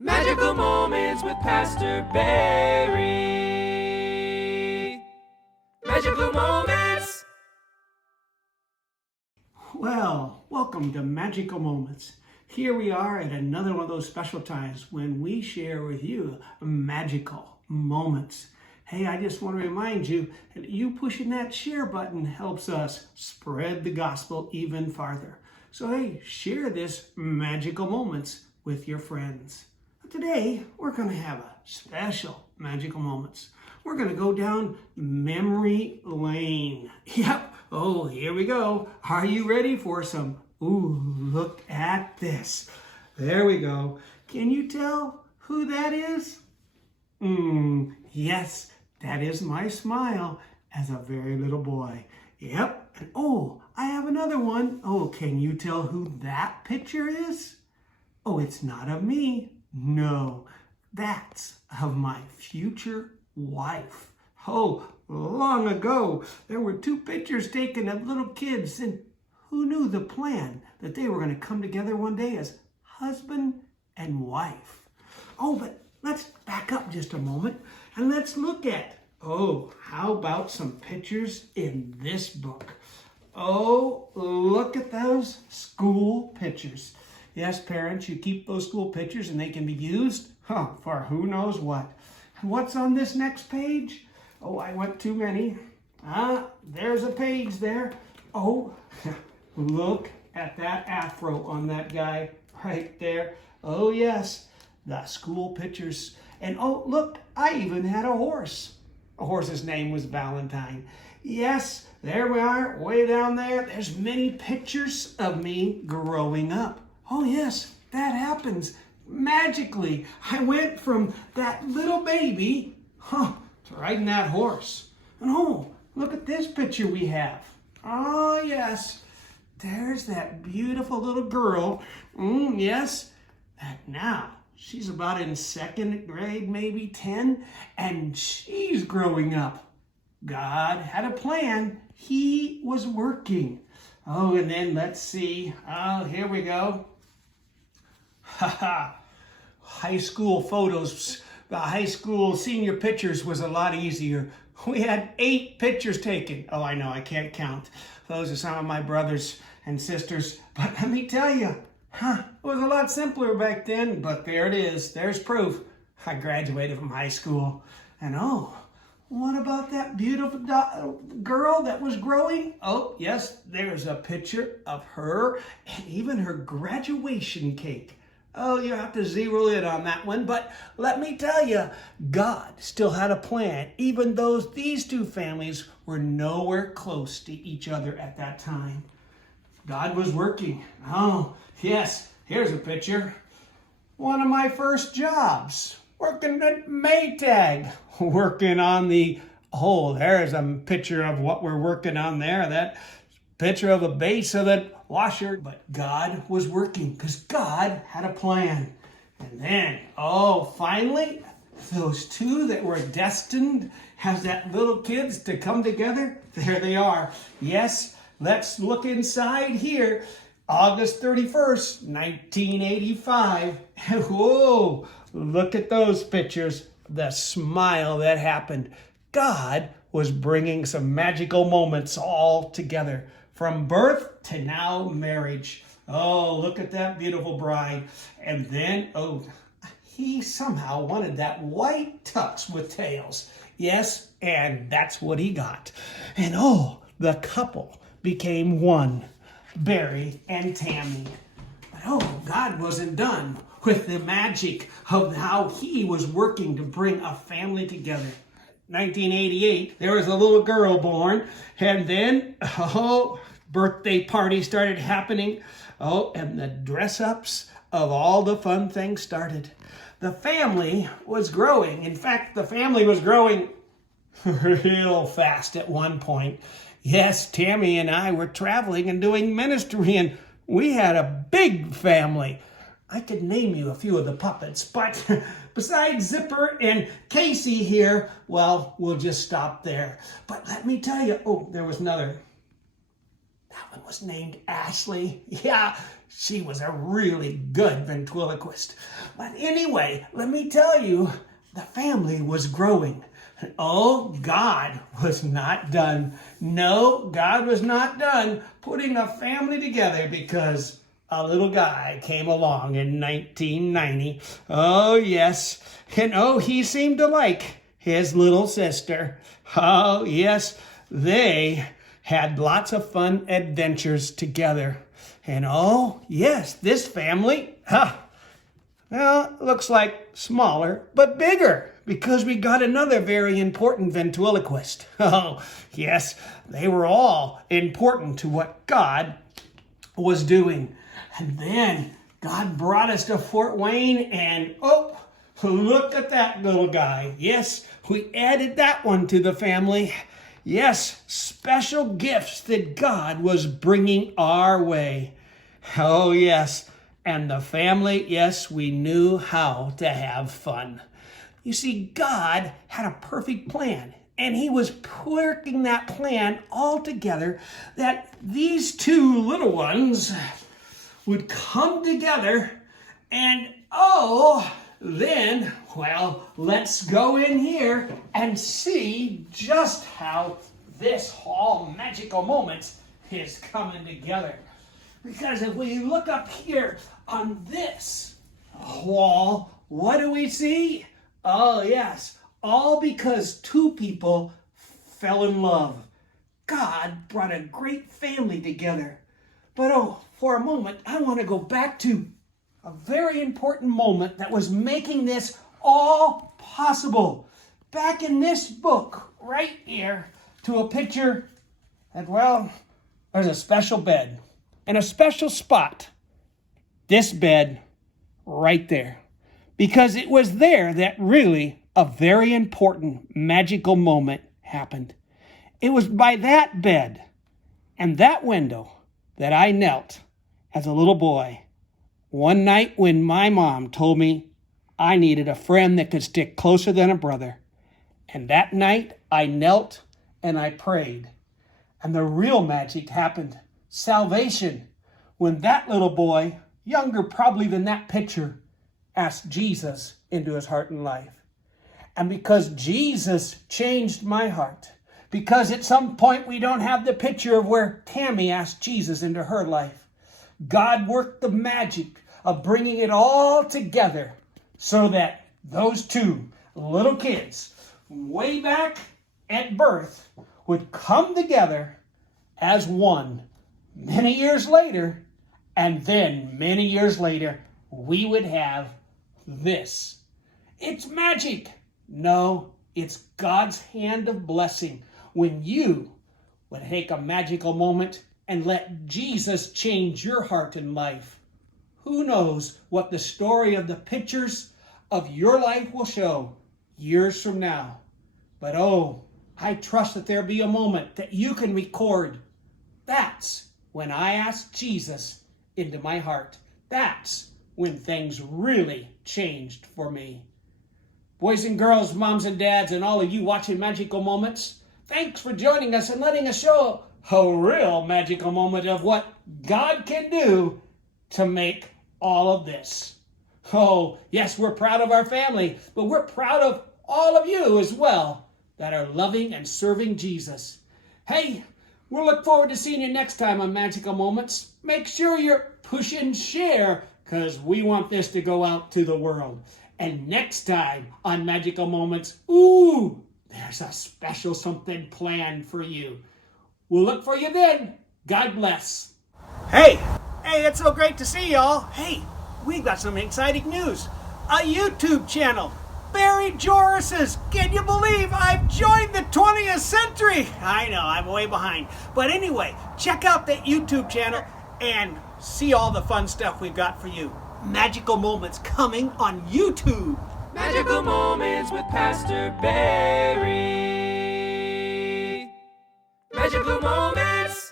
Magical Moments with Pastor Barry. Magical Moments. Well, welcome to Magical Moments. Here we are at another one of those special times when we share with you magical moments. Hey, I just want to remind you that you pushing that share button helps us spread the gospel even farther. So hey, share this magical moments with your friends. Today, we're going to have a special magical moments. We're going to go down memory lane. Yep. Oh, here we go. Are you ready for some? Ooh, look at this. There we go. Can you tell who that is? Yes, that is my smile as a very little boy. Yep. And oh, I have another one. Oh, can you tell who that picture is? Oh, it's not of me. No, that's of my future wife. Oh, long ago, there were two pictures taken of little kids, and who knew the plan that they were going to come together one day as husband and wife? Oh, but let's back up just a moment and let's look at, how about some pictures in this book? Oh, look at those school pictures. Yes, parents, you keep those school pictures and they can be used for who knows what. And what's on this next page? Oh, I went too many. There's a page there. Oh, look at that afro on that guy right there. Oh, yes, the school pictures. And oh, look, I even had a horse. A horse's name was Valentine. Yes, there we are, way down there. There's many pictures of me growing up. Oh yes, that happens magically. I went from that little baby, to riding that horse. And oh, look at this picture we have. Oh yes, there's that beautiful little girl. Yes, that now she's about in second grade, maybe 10, and she's growing up. God had a plan. He was working. Oh, and then let's see. Oh, here we go. High school photos, the high school senior pictures was a lot easier. We had 8 pictures taken. Oh, I know, I can't count. Those are some of my brothers and sisters. But let me tell you, it was a lot simpler back then, but there it is. There's proof. I graduated from high school. And oh, what about that beautiful girl that was growing? Oh, yes, there's a picture of her and even her graduation cake. Oh, you have to zero in on that one. But let me tell you, God still had a plan, even though these two families were nowhere close to each other at that time. God was working. Oh, yes, here's a picture. One of my first jobs, working at Maytag, working on there's a picture of what we're working on there. That picture of a base of the washer. But God was working because God had a plan. And then, finally, those two that were destined as that little kids to come together, there they are. Yes, let's look inside here. August 31st, 1985. Whoa, look at those pictures. The smile that happened. God was bringing some magical moments all together. From birth to now marriage. Oh, look at that beautiful bride. And then, he somehow wanted that white tux with tails. Yes, and that's what he got. And the couple became one. Barry and Tami. But God wasn't done with the magic of how he was working to bring a family together. 1988, there was a little girl born, and then, birthday parties started happening. And the dress-ups of all the fun things started. The family was growing. In fact, the family was growing real fast at one point. Yes, Tami and I were traveling and doing ministry, and we had a big family. I could name you a few of the puppets, but besides Zipper and Casey here, well, we'll just stop there. But let me tell you, there was another. that one was named Ashley. Yeah, she was a really good ventriloquist. But anyway, let me tell you, the family was growing. Oh, God was not done. No, God was not done putting a family together because a little guy came along in 1990. Oh, yes. And oh, he seemed to like his little sister. Oh, yes. They had lots of fun adventures together. And oh, yes, this family, well, looks like smaller, but bigger, because we got another very important ventriloquist. Oh, yes, they were all important to what God was doing. And then God brought us to Fort Wayne, and oh, look at that little guy. Yes, we added that one to the family. Yes, special gifts that God was bringing our way. Oh, yes. And the family, yes, we knew how to have fun. You see, God had a perfect plan, and he was working that plan all together that these two little ones would come together and, oh, then, well, let's go in here and see just how this whole magical moment is coming together. Because if we look up here on this wall, what do we see? Oh, yes, all because two people fell in love. God brought a great family together. But oh, for a moment, I want to go back to a very important moment that was making this all possible. Back in this book, right here, to a picture that, well, there's a special bed and a special spot. This bed right there. Because it was there that really a very important magical moment happened. It was by that bed and that window that I knelt as a little boy one night when my mom told me I needed a friend that could stick closer than a brother. And that night I knelt and I prayed. And the real magic happened. Salvation. When that little boy, younger probably than that picture, asked Jesus into his heart and life. And because Jesus changed my heart, because at some point we don't have the picture of where Tami asked Jesus into her life, God worked the magic of bringing it all together so that those two little kids way back at birth would come together as one many years later, and then many years later we would have this. It's magic. No, it's God's hand of blessing when you would take a magical moment and let Jesus change your heart and life. Who knows what the story of the pictures of your life will show years from now. But oh, I trust that there'll be a moment that you can record. That's when I asked Jesus into my heart. That's when things really changed for me. Boys and girls, moms and dads, and all of you watching Magical Moments, thanks for joining us and letting us show a real magical moment of what God can do to make all of this. Oh, yes, we're proud of our family, but we're proud of all of you as well that are loving and serving Jesus. Hey, we'll look forward to seeing you next time on Magical Moments. Make sure you're pushing share because we want this to go out to the world. And next time on Magical Moments, ooh, there's a special something planned for you. We'll look for you then. God bless. Hey, it's so great to see y'all. Hey, we've got some exciting news. A YouTube channel, Barry Jorris's. Can you believe I've joined the 20th century? I know, I'm way behind. But anyway, check out that YouTube channel and see all the fun stuff we've got for you. Magical Moments coming on YouTube. Magical Moments with Pastor Barry. Magical Moments.